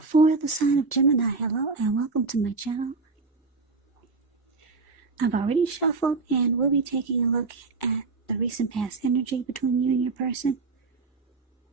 For the sign of Gemini, hello and welcome to my channel. I've already shuffled and we'll be taking a look at the recent past energy between you and your person.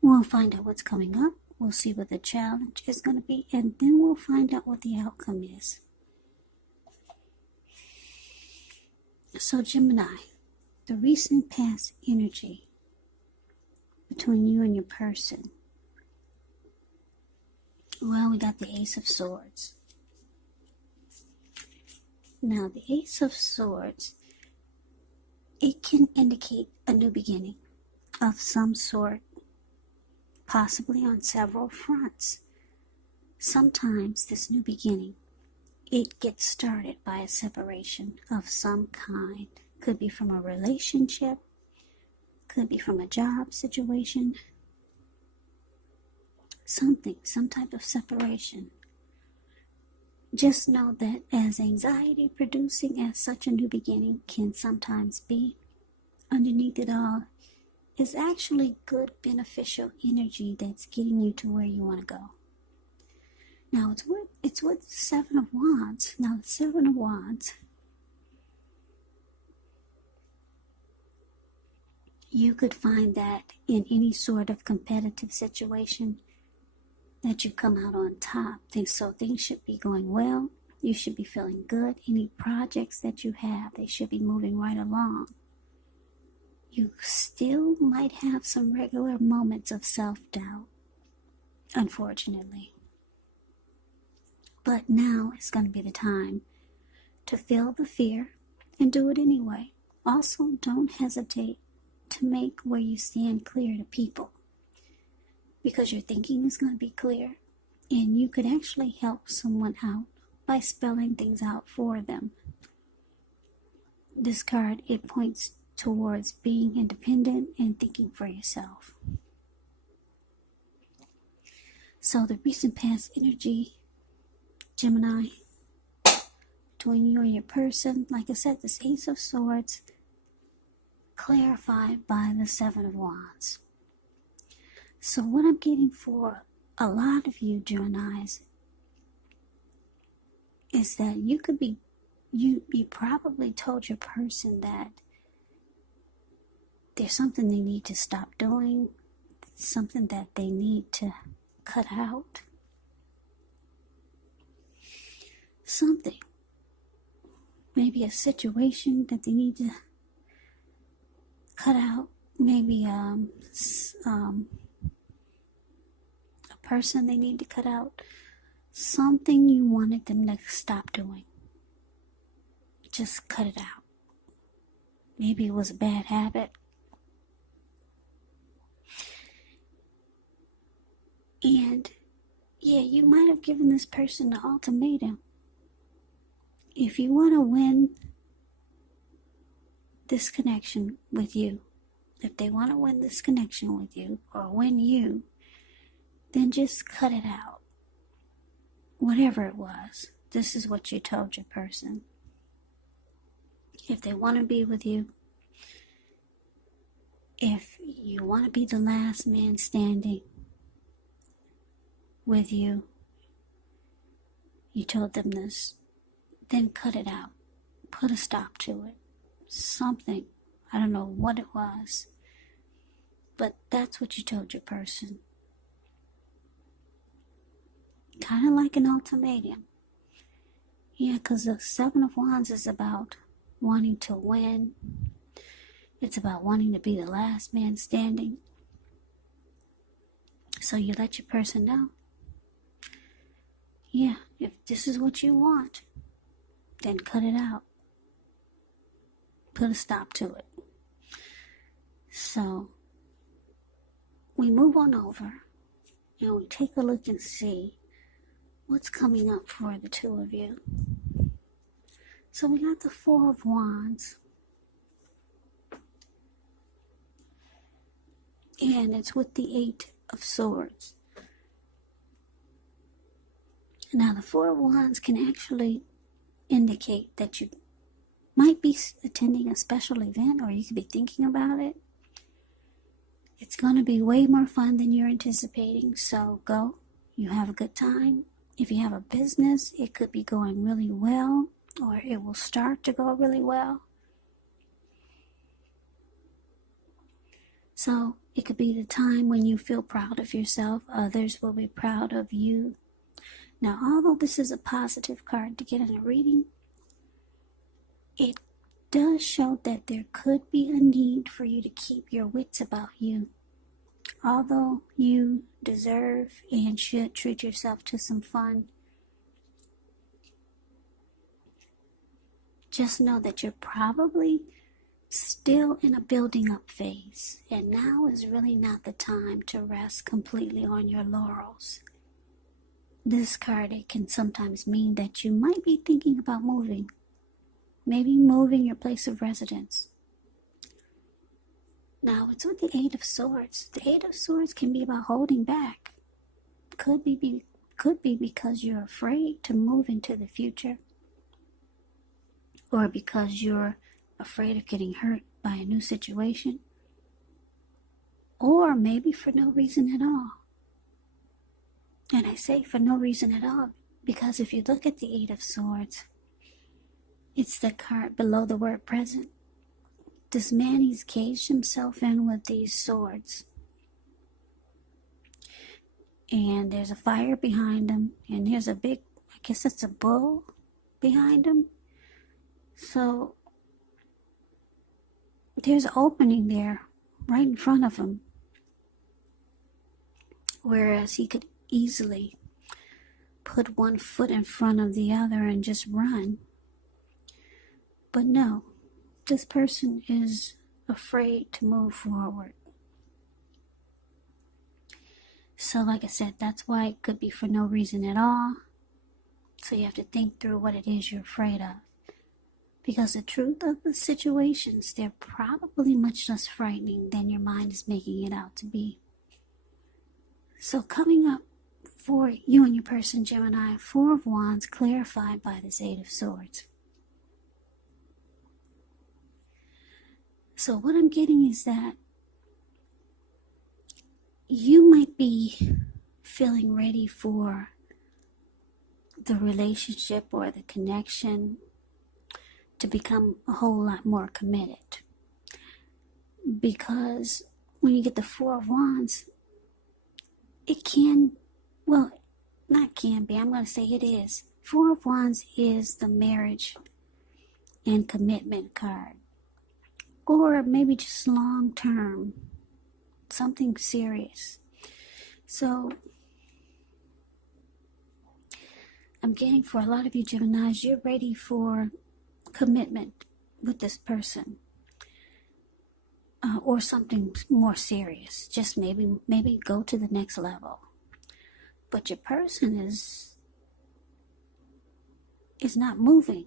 We'll find out what's coming up, we'll see what the challenge is going to be, and then we'll find out what the outcome is. So Gemini, the recent past energy between you and your person. Well, we got the Ace of Swords. Now, the Ace of Swords, it can indicate a new beginning of some sort, possibly on several fronts. Sometimes this new beginning, it gets started by a separation of some kind. Could be from a relationship, could be from a job situation, some type of separation. Just know that as anxiety producing as such a new beginning can sometimes be, underneath it all is actually good beneficial energy that's getting you to where you want to go. Now it's with the Seven of Wands. Now the Seven of Wands, you could find that in any sort of competitive situation that you come out on top. So things should be going well. You should be feeling good. Any projects that you have, they should be moving right along. You still might have some regular moments of self-doubt, unfortunately. But now is going to be the time to feel the fear and do it anyway. Also, don't hesitate to make where you stand clear to people, because your thinking is going to be clear and you could actually help someone out by spelling things out for them. This card, it points towards being independent and thinking for yourself. So the recent past energy, Gemini, between you and your person, like I said, this Ace of Swords, clarified by the Seven of Wands. So what I'm getting for a lot of you Geminis is that you could be, you probably told your person that there's something they need to stop doing, something that they need to cut out. Something. Maybe a situation that they need to cut out. Maybe a person they need to cut out. Something you wanted them to stop doing. Just cut it out. Maybe it was a bad habit. And yeah, you might have given this person an ultimatum. If you want to win this connection with you, if they want to win this connection with you or win you, then just cut it out. Whatever it was, this is what you told your person. If they want to be with you, if you want to be the last man standing with you, you told them this, then cut it out. Put a stop to it. Something. I don't know what it was, but that's what you told your person. Kind of like an ultimatum. Yeah, because the Seven of Wands is about wanting to win. It's about wanting to be the last man standing. So you let your person know. Yeah, if this is what you want, then cut it out. Put a stop to it. So we move on over and we take a look and see what's coming up for the two of you. So we got the Four of Wands. And it's with the Eight of Swords. Now the Four of Wands can actually indicate that you might be attending a special event, or you could be thinking about it. It's going to be way more fun than you're anticipating, so go You have a good time. If you have a business, it could be going really well, or it will start to go really well. So it could be the time when you feel proud of yourself. Others will be proud of you. Now, although this is a positive card to get in a reading, it does show that there could be a need for you to keep your wits about you. Although you deserve and should treat yourself to some fun, just know that you're probably still in a building up phase, and now is really not the time to rest completely on your laurels. This card, it can sometimes mean that you might be thinking about moving, maybe moving your place of residence. Now it's with the Eight of Swords. The Eight of Swords can be about holding back. Could be because you're afraid to move into the future, or because you're afraid of getting hurt by a new situation, or maybe for no reason at all. And I say for no reason at all because if you look at the Eight of Swords, it's the card below the word present. This man, he's caged himself in with these swords, and there's a fire behind him, and there's a big, I guess it's a bull behind him. So there's an opening there right in front of him, whereas he could easily put one foot in front of the other and just run. But no, this person is afraid to move forward. So like I said, that's why it could be for no reason at all. So you have to think through what it is you're afraid of. Because the truth of the situations, they're probably much less frightening than your mind is making it out to be. So coming up for you and your person, Gemini, Four of Wands clarified by this Eight of Swords. So what I'm getting is that you might be feeling ready for the relationship or the connection to become a whole lot more committed. Because when you get the Four of Wands, it can, well, not can be, I'm going to say it is. Four of Wands is the marriage and commitment card. Or maybe just long term, something serious. So I'm getting for a lot of you Geminis, you're ready for commitment with this person, or something more serious. Just maybe go to the next level. But your person is not moving.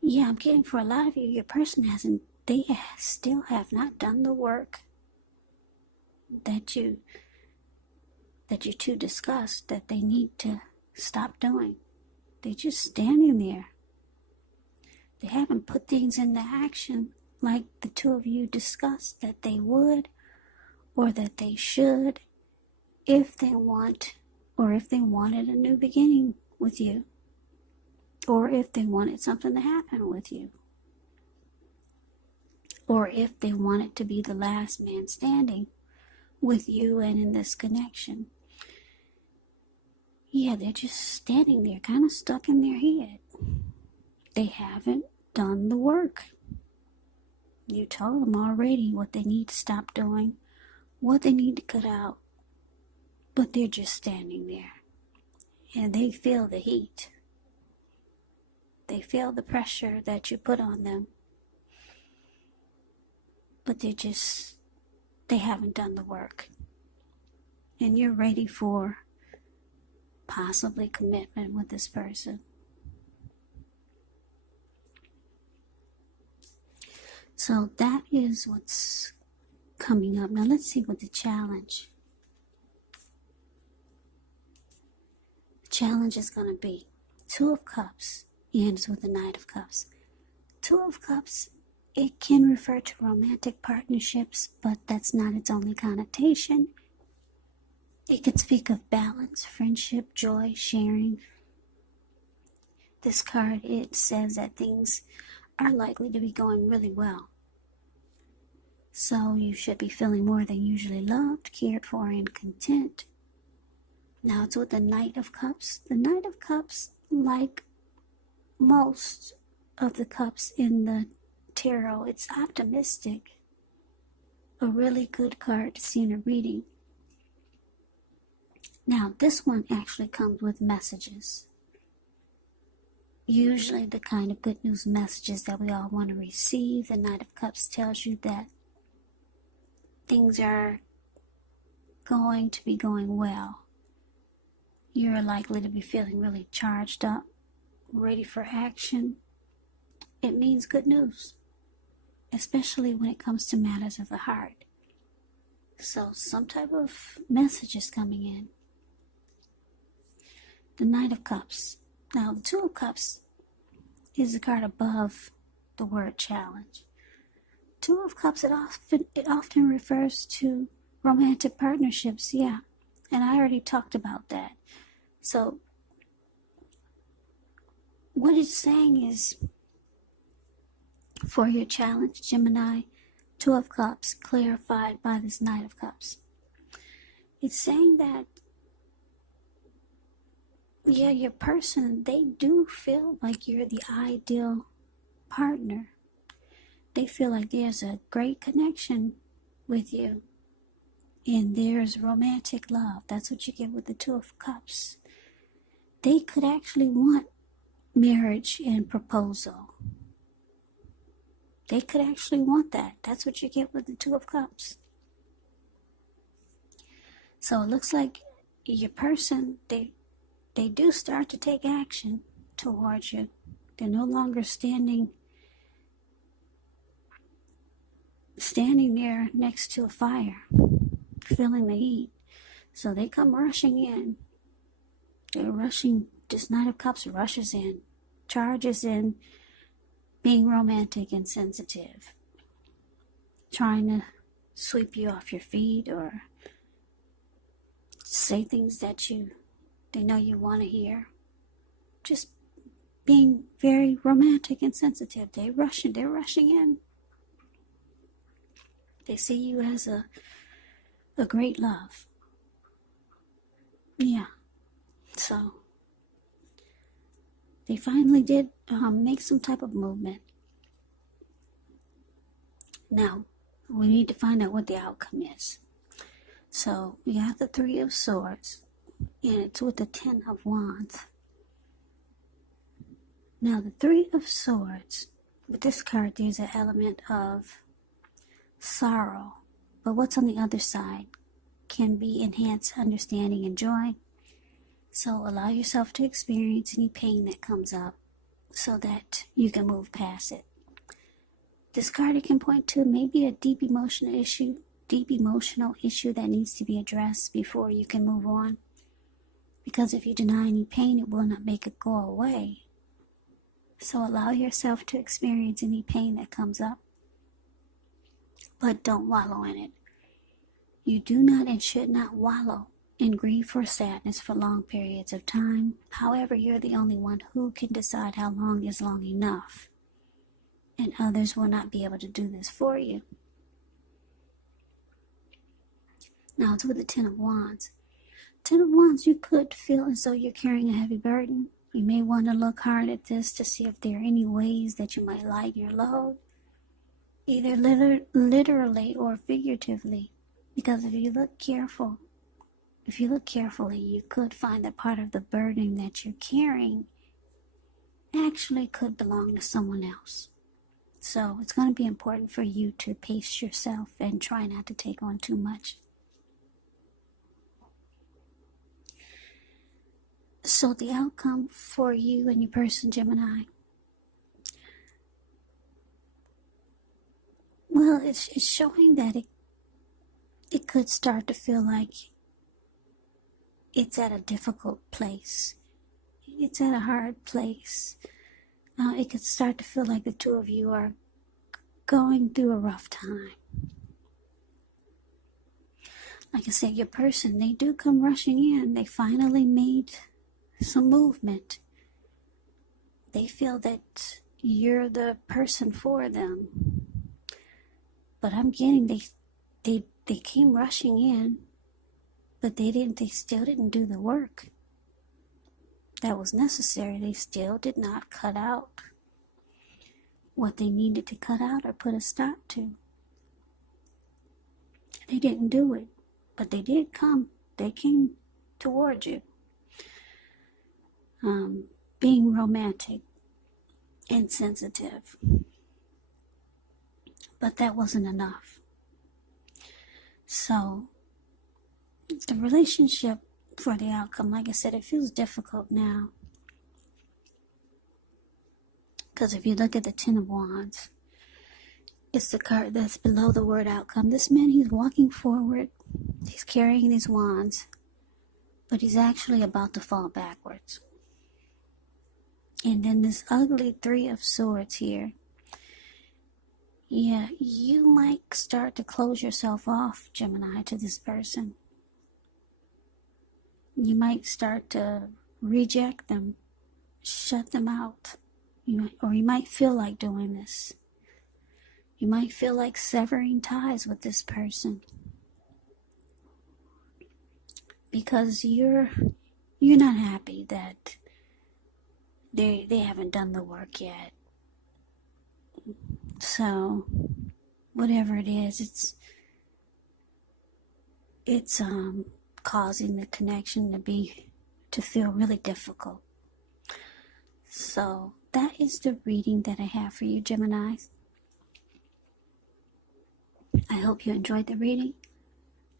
Yeah, I'm getting for a lot of you, your person they still have not done the work that you two discussed that they need to stop doing. They're just standing there. They haven't put things into action like the two of you discussed that they would, or that they should, if they want, or if they wanted a new beginning with you, or if they wanted something to happen with you, or if they wanted to be the last man standing with you and in this connection. Yeah, they're just standing there, kind of stuck in their head. They haven't done the work. You told them already what they need to stop doing, what they need to cut out, but they're just standing there. And they feel the heat. They feel the pressure that you put on them. But they haven't done the work. And you're ready for possibly commitment with this person. So that is what's coming up. Now let's see what the challenge is going to be. Two of Cups ends with the Knight of Cups. Two of Cups, it can refer to romantic partnerships, but that's not its only connotation. It could speak of balance, friendship, joy, sharing. This card, it says that things are likely to be going really well. So you should be feeling more than usually loved, cared for, and content. Now it's with the Knight of Cups. The Knight of Cups, like most of the cups in the tarot, it's optimistic. A really good card to see in a reading. Now this one actually comes with messages. Usually the kind of good news messages that we all want to receive. The Knight of Cups tells you that things are going to be going well. You're likely to be feeling really charged up, ready for action. It means good news, especially when it comes to matters of the heart. So some type of message is coming in. The Knight of Cups. Now the Two of Cups is the card above the word challenge. Two of Cups, it often refers to romantic partnerships, yeah. And I already talked about that. So what it's saying is, for your challenge, Gemini, Two of Cups, clarified by this Knight of Cups. It's saying that, yeah, your person, they do feel like you're the ideal partner. They feel like there's a great connection with you. And there's romantic love. That's what you get with the Two of Cups. They could actually want marriage and proposal. They could actually want that. That's what you get with the Two of Cups. So it looks like your person, they do start to take action towards you. They're no longer standing there next to a fire, feeling the heat. So they come rushing in. They're rushing. This Knight of Cups rushes in, charges in, being romantic and sensitive, trying to sweep you off your feet or say things that they know you want to hear. Just being very romantic and sensitive. They're rushing in. They see you as a great love. Yeah. So they finally did make some type of movement. Now, we need to find out what the outcome is. So we have the Three of Swords, and it's with the Ten of Wands. Now, the Three of Swords, with this card, there's an element of sorrow. But what's on the other side can be enhanced understanding and joy. So allow yourself to experience any pain that comes up so that you can move past it. This card, it can point to maybe a deep emotional issue that needs to be addressed before you can move on. Because if you deny any pain, it will not make it go away. So allow yourself to experience any pain that comes up, but don't wallow in it. You do not and should not wallow in grief or sadness for long periods of time. However, you're the only one who can decide how long is long enough. And others will not be able to do this for you. Now it's with the Ten of Wands. Ten of Wands, you could feel as though you're carrying a heavy burden. You may want to look hard at this to see if there are any ways that you might lighten your load, either literally or figuratively. Because if you look carefully, you could find that part of the burden that you're carrying actually could belong to someone else. So it's going to be important for you to pace yourself and try not to take on too much. So the outcome for you and your person, Gemini, well, it's showing that it could start to feel like it's at a difficult place. It's at a hard place. It could start to feel like the two of you are going through a rough time. like I said, your person, they do come rushing in. They finally made some movement. They feel that you're the person for them. But I'm getting they came rushing in, but they still didn't do the work that was necessary. They still did not cut out what they needed to cut out or put a stop to. They didn't do it, but they did come. They came toward you. Being romantic and sensitive. But that wasn't enough. So, the relationship for the outcome, like I said, it feels difficult now. Because if you look at the Ten of Wands, it's the card that's below the word outcome. This man, he's walking forward. He's carrying these wands. But he's actually about to fall backwards. And then this ugly Three of Swords here. Yeah, you might start to close yourself off, Gemini, to this person. You might start to reject them, shut them out. Or you might feel like doing this. You might feel like severing ties with this person. Because you're not happy that they haven't done the work yet. So whatever it is, it's causing the connection to feel really difficult. So that is the reading that I have for you, Geminis. I hope you enjoyed the reading.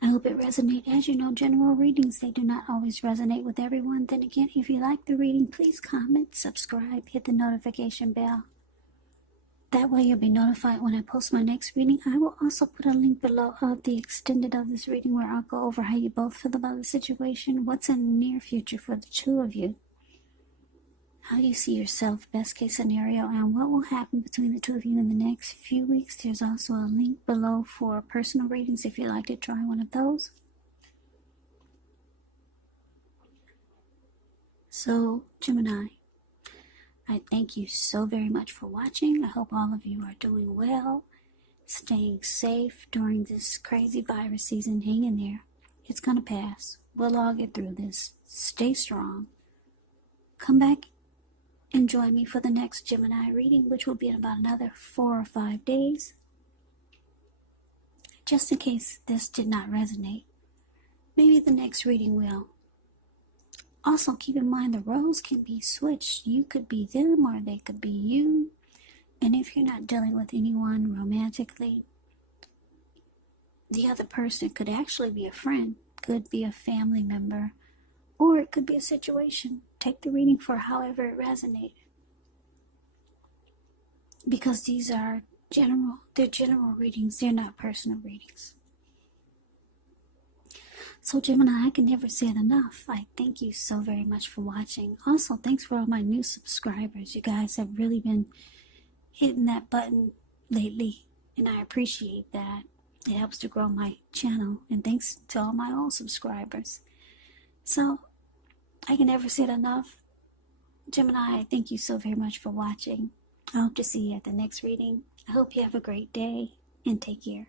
I hope it resonated. As you know, general readings, they do not always resonate with everyone. Then again, if you like the reading, please comment, subscribe, hit the notification bell. That way you'll be notified when I post my next reading. I will also put a link below of the extended of this reading where I'll go over how you both feel about the situation, what's in the near future for the two of you, how you see yourself, best case scenario, and what will happen between the two of you in the next few weeks. There's also a link below for personal readings if you'd like to try one of those. So, Gemini, I thank you so very much for watching. I hope all of you are doing well, staying safe during this crazy virus season. Hang in there. It's going to pass. We'll all get through this. Stay strong. Come back and join me for the next Gemini reading, which will be in about another 4 or 5 days. Just in case this did not resonate, maybe the next reading will. Also, keep in mind the roles can be switched. You could be them or they could be you. And if you're not dealing with anyone romantically, the other person could actually be a friend, could be a family member, or it could be a situation. Take the reading for however it resonates. Because these are they're general readings, they're not personal readings. So Gemini, I can never say it enough. I thank you so very much for watching. Also, thanks for all my new subscribers. You guys have really been hitting that button lately, and I appreciate that. It helps to grow my channel, and thanks to all my old subscribers. So, I can never say it enough. Gemini, thank you so very much for watching. I hope to see you at the next reading. I hope you have a great day, and take care.